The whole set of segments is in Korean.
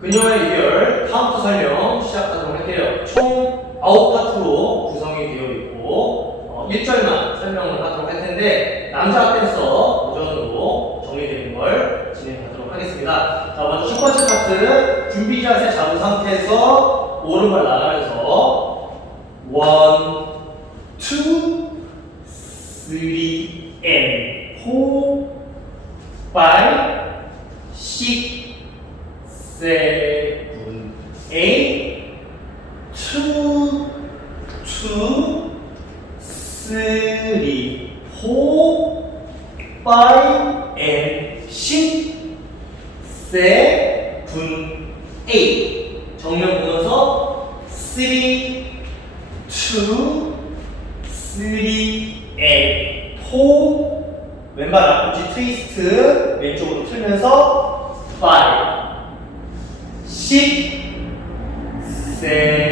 그녀의 이별 카운트 설명 시작하도록 할게요. 총 9파트로 구성이 되어 있고 어, 1절만 설명을 하도록 할 텐데 남자 댄서 버전으로 정리되는 걸 진행하도록 하겠습니다. 자 먼저 첫 번째 파트 준비 자세 잡은 상태에서 오른발 나가면서 원, 투, 쓰리, 앤, 호, 파이, 식, seven, eight, two, two, three, four, five, and six, seven, eight. 정면 보면서 three, two, three, and four. 왼발 앞꿈치 트위스트 왼쪽으로 틀면서 five. しせ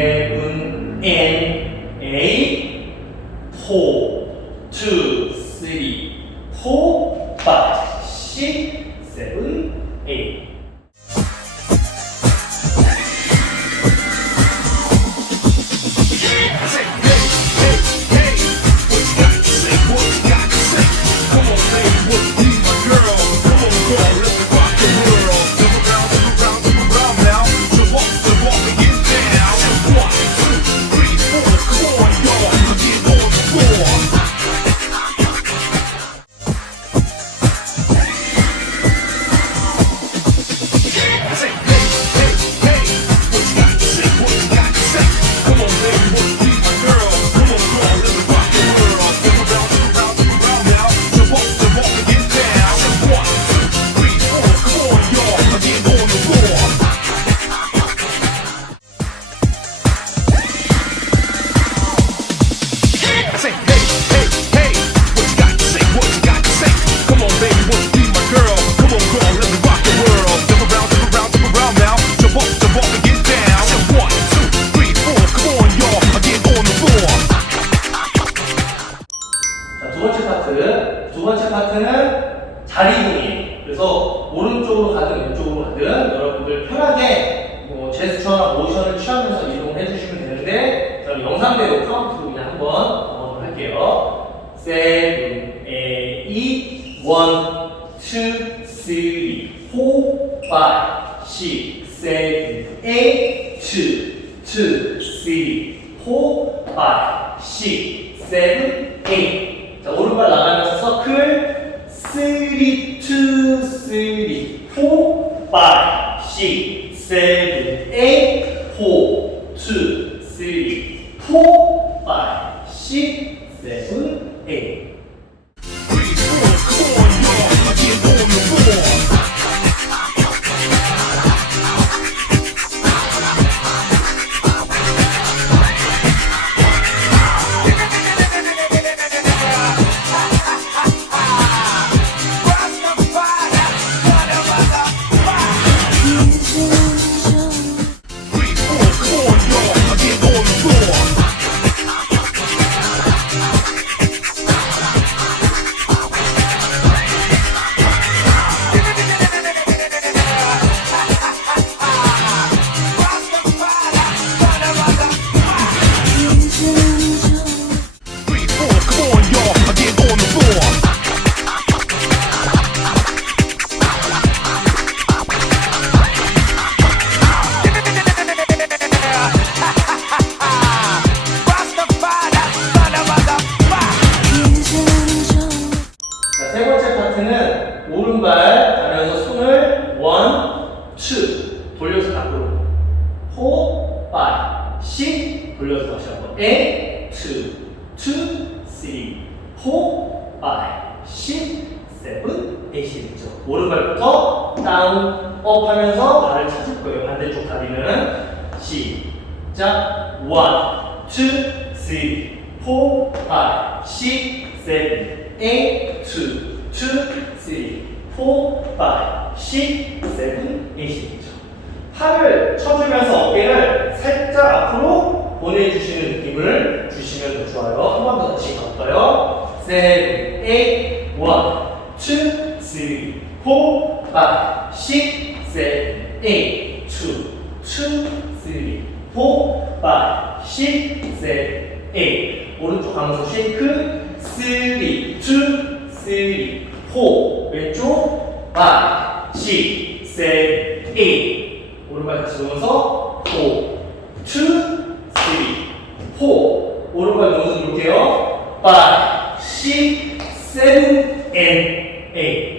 자리분이. 그래서 오른쪽으로 가든 왼쪽으로 가든 여러분들 편하게 뭐 제스처나 모션을 취하면서 이동을 해주시면 되는데 그럼 영상대로 카운트로 그냥 한번 어, 할게요. 세븐, 에잇, 원, 투, 쓰리, 포, 파이, 식, 세븐, 에잇, 투, 투, 쓰리, 포, 파이, 식, 세븐, 에잇. 자, 오른발 나가면서 서클. 3, 2, 3, 4, 5, 6, 7, 8, 4, 2, 3, 4, 5, 6, 7, 한번 같이 갈까요? 7, 8, 1, 2, 3, 4, 5, 6, 7, 8, 2, 2, 3, 4, 5, 6, 7, 8. 오른쪽 강수 쉐이크. 3, 2, 3, 4. 왼쪽 5, 6, 7, 8. 오른발 같이 넣어서 4, 2, 3, 4. 오른발 놓으면서 놓을게요. 5, 6, 7, and 8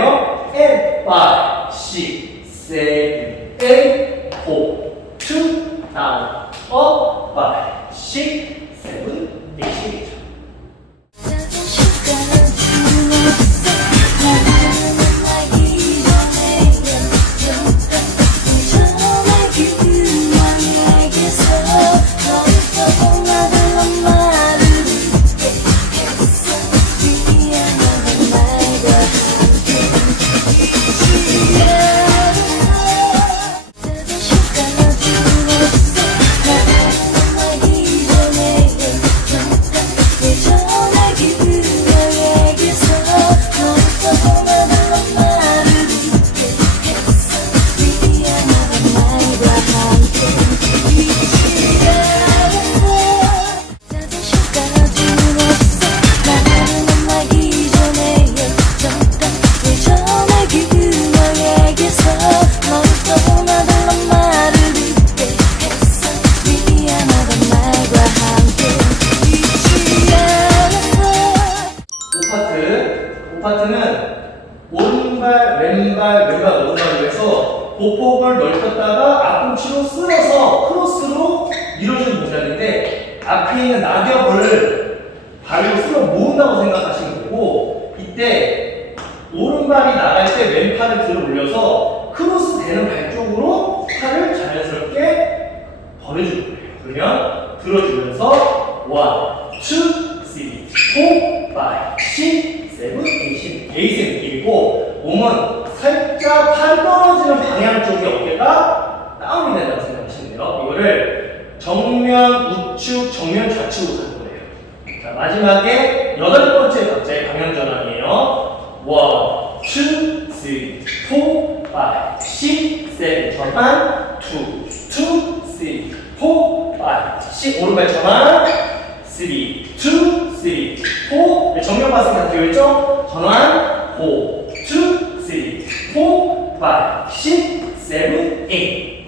10, 10, 5, 6, 7, 8, 4, 2, 1. 그러면 들어주면서 원, 투, 쓰리, 포, 파이, 십, 세븐, 에이십, 에이십 느낌이고 몸은 살짝 팔 떨어지는 방향 쪽에 어깨가 다운이 된다고 생각하시면 돼요. 이거를 정면 우측, 정면 좌측으로 갈 거예요. 자 마지막에 여덟 번째 박자의 방향 전환이에요. 원, 투, 쓰리, 포, 파이, 십, 세븐 전환, 5, 6, 오른발 전환, 3, 2, 3, 4. 정면 파스가 되어있죠? 전환, 4, 2, 3, 4, 5, 6, 7, 8.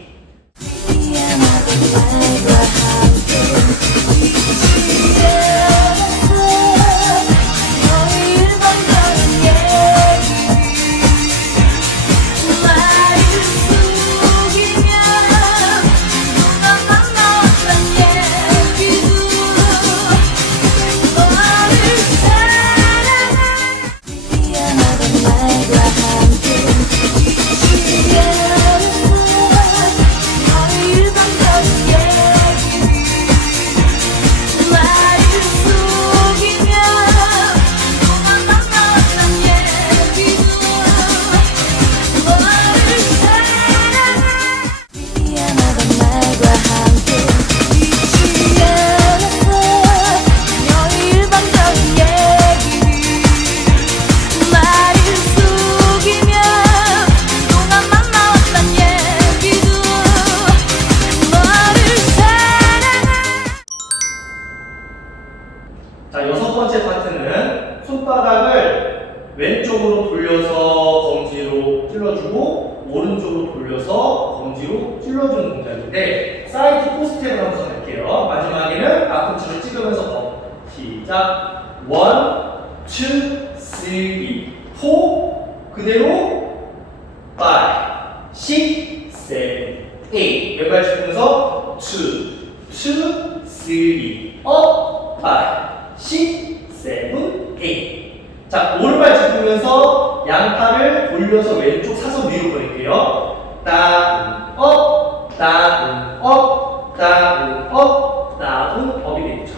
보낼게요. 다운, 업, 다운, 업, 다운, 업, 다운, 업이 되겠죠.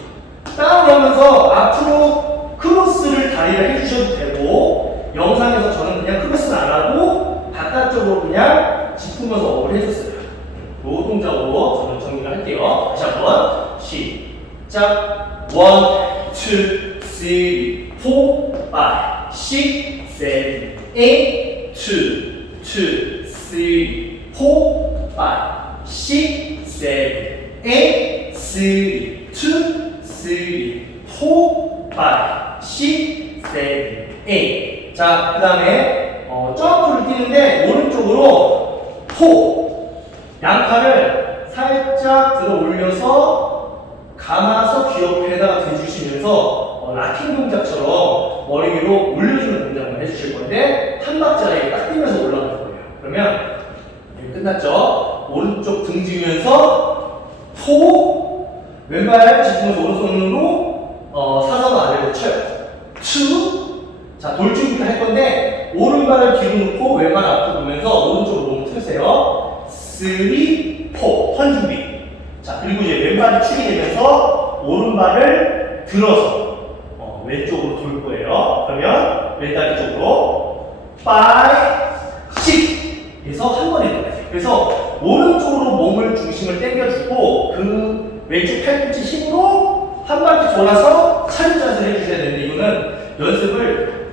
다운 하면서 앞으로 크로스를 다리를 해주셔도 되고 영상에서 저는 그냥 크로스는 안 하고 바깥쪽으로 그냥 짚으면서 업을 해줬어요. 이 동작으로 저는 정리를 할게요. 다시 한번 시작. 원, 투, 쓰리, 포, 파이, 식, 세븐, 에잇, 투, 투, 쓰리, 포, 파이, 식, 세븐, 에잇, 쓰리, 투, 쓰리, 포, 파이, 식, 세븐, 에잇. 자, 그 다음에 어, 점프를 뛰는데 오른쪽으로 포, 양팔을 살짝 들어 올려서 감아서 귀 옆에다가 대주시면서 어, 락킹 동작처럼 머리 위로 올려주는 동작을 해주실 건데 한 박자에 딱 뛰면서 올라갈 거예요. 그러면 네, 끝났죠? 오른쪽 등 지면서 포 왼발 짚으면서 오른손으로 어, 사선 아래로 쳐요. 투 자, 돌진부터 할 건데, 오른발을 뒤로 놓고 왼발 앞으로 보면서 오른쪽으로 몸을 트세요. 쓰리, 포, 턴 준비. 자, 그리고 이제 왼발이 축이 되면서 오른발을 들어서 어, 왼쪽으로 돌 거예요. 그러면 왼다리 쪽으로 파이, 식 해서 한 번에 들어가세요. 그래서 오른쪽으로 몸을 중심을 당겨주고 그 왼쪽 팔꿈치 힘으로 한 바퀴 돌아서 차렷 자세를 해주셔야 되는데 이거는 연습을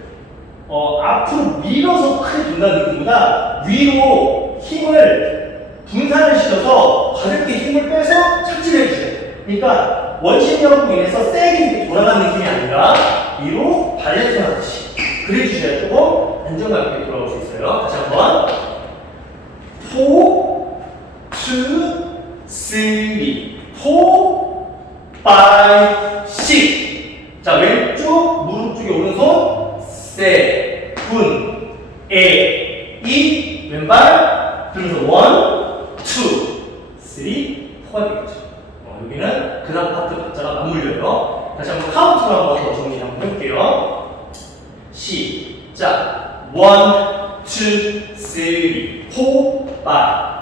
어, 앞으로 밀어서 크게 돈다는 느낌보다 위로 힘을 분산을 시켜서 가볍게 힘을 빼서 착지를 해주셔야 돼요. 그러니까 원심력으로 인해서 세게 돌아가는 느낌이 아니라 위로 발레트 하듯이 그래 주셔야 조금 안정감 있게 돌아올 수 있어요. 다시 한번 포, 투, 쓰리, 포, 파이, 식. 자, 왼쪽 무릎 쪽에 오른손, 세, 군, 에, 이, 왼발, 들면서 원, 3, 4되겠죠. 어, 여기는 그다음 파트 박자가 맞물려요. 다시 한번 카운트로 한번 더 정리 한번 해볼게요. 시작. 1, 2, 3, 4, 5,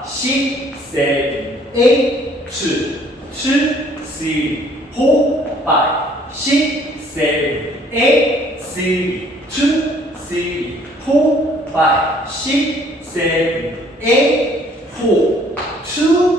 6, 7, 8, 2, 2, 3, 4, 5, 6, 7, 8, 3, 2, 3, 4, 5, 6, 7, 8, 4, 2,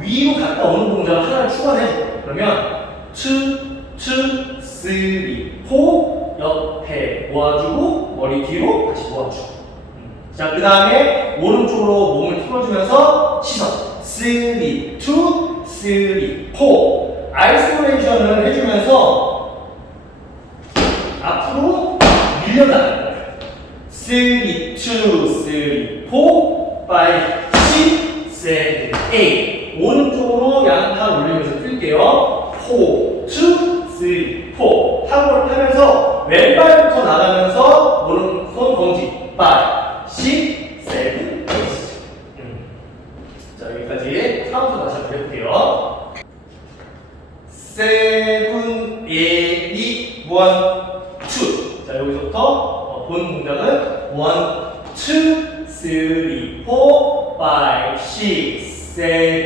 위로 갔다 오는 동작을 하나를 추가해 줘. 그러면 2, 2, 3, 4 옆에 모아주고 머리 뒤로 다시 모아주고. 음. 자, 그 다음에 오른쪽으로 몸을 틀어주면서 시선. 3, 2, 3, 4 아이솔레이션을 해주면서 앞으로 밀려나는 거예요 3, 2, 3, 4 5, 6, 7, 8 오른쪽으로 양팔 올리면서 뛸게요. 4, 2, 3, 4 하고 하면서 왼발부터 나가면서 오른손 검지. 5, 6, 7, 8 자, 여기까지 카운트 다시 한번 해볼게요. 7, 8, 1, 2 자, 여기서부터 어, 본 동작은 1, 2, 3, 4, 5, 6, 7,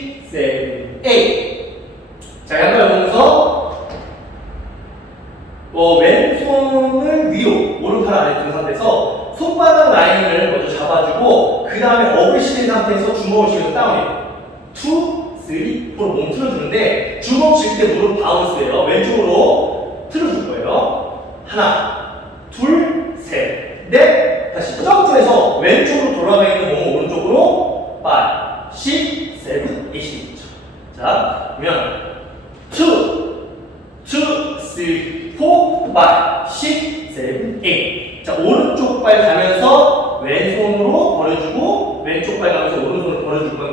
出来，然后我就说我的主观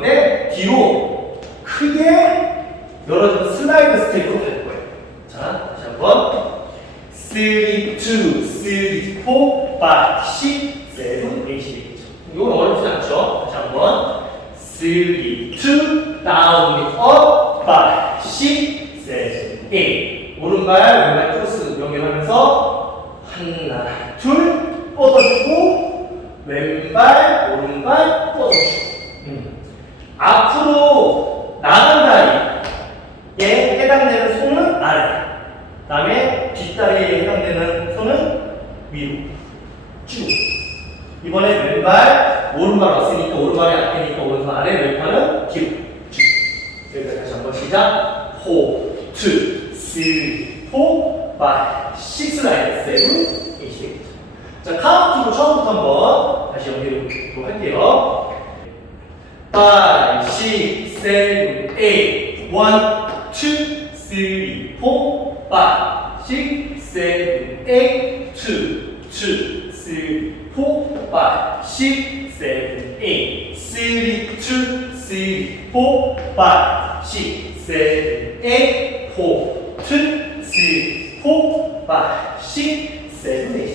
다시 한번 시작. 호, 투, 쓰리, 포, 파이, 식스 라인, 세븐, 에잇 자 카운트로 처음부터 한번 다시 연기로 할게요. 5, 6, 7, 8 1, 2, 3, 4, 5, 6, 7, 8 2, 2, 3, 4, 5, 6, 7, 8 3, 2, 3, 4, 5, 6, 7, 8 4, 2, 3, 4, 5, 6, 7, 8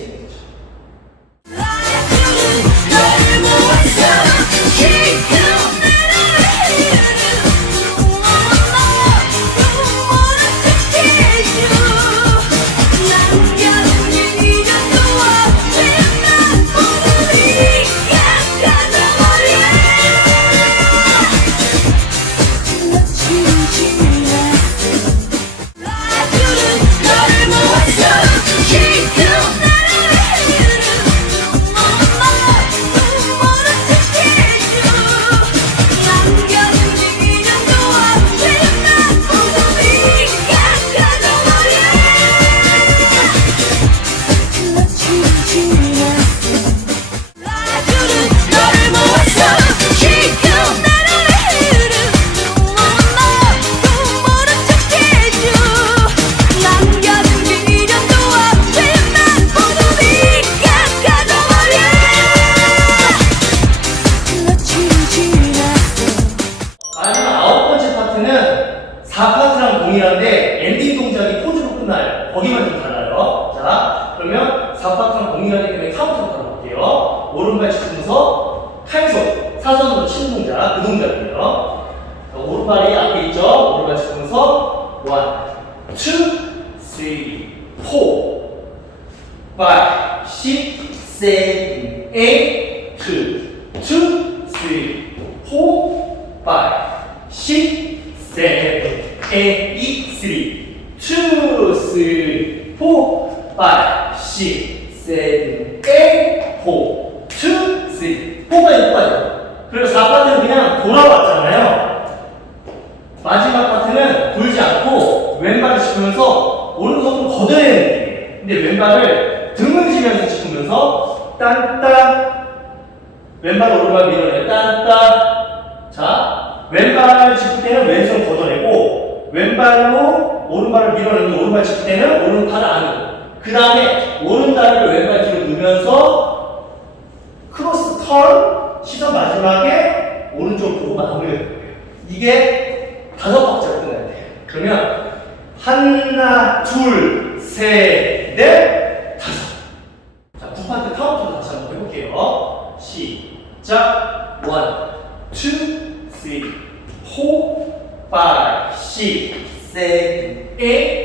그리고 4파트는 그냥 돌아왔잖아요. 마지막 파트는 돌지 않고 왼발을 짚으면서 오른손으로 걷어내는 느낌이에요. 근데 왼발을 등을 지면서 짚으면서 딴딴 왼발 오른발 밀어내 딴딴 자 왼발 짚을 때는 왼손 걷어내고 왼발로 오른발을 밀어내고 오른발 짚을 때는 오른팔을 안으로 그 다음에 오른 다리를 왼발 뒤로 넣으면서 크로스 턴 시선 마지막에 오른쪽 보고 해요. 이게 다섯 박자로 끝나야 돼요. 그러면 하나, 둘, 셋, 넷, 다섯. 자, 9파트 카운트로 다시 한번 해볼게요. 시작. 원, 투, 쓰리, 포, 파이, 식, 세븐, 에잇,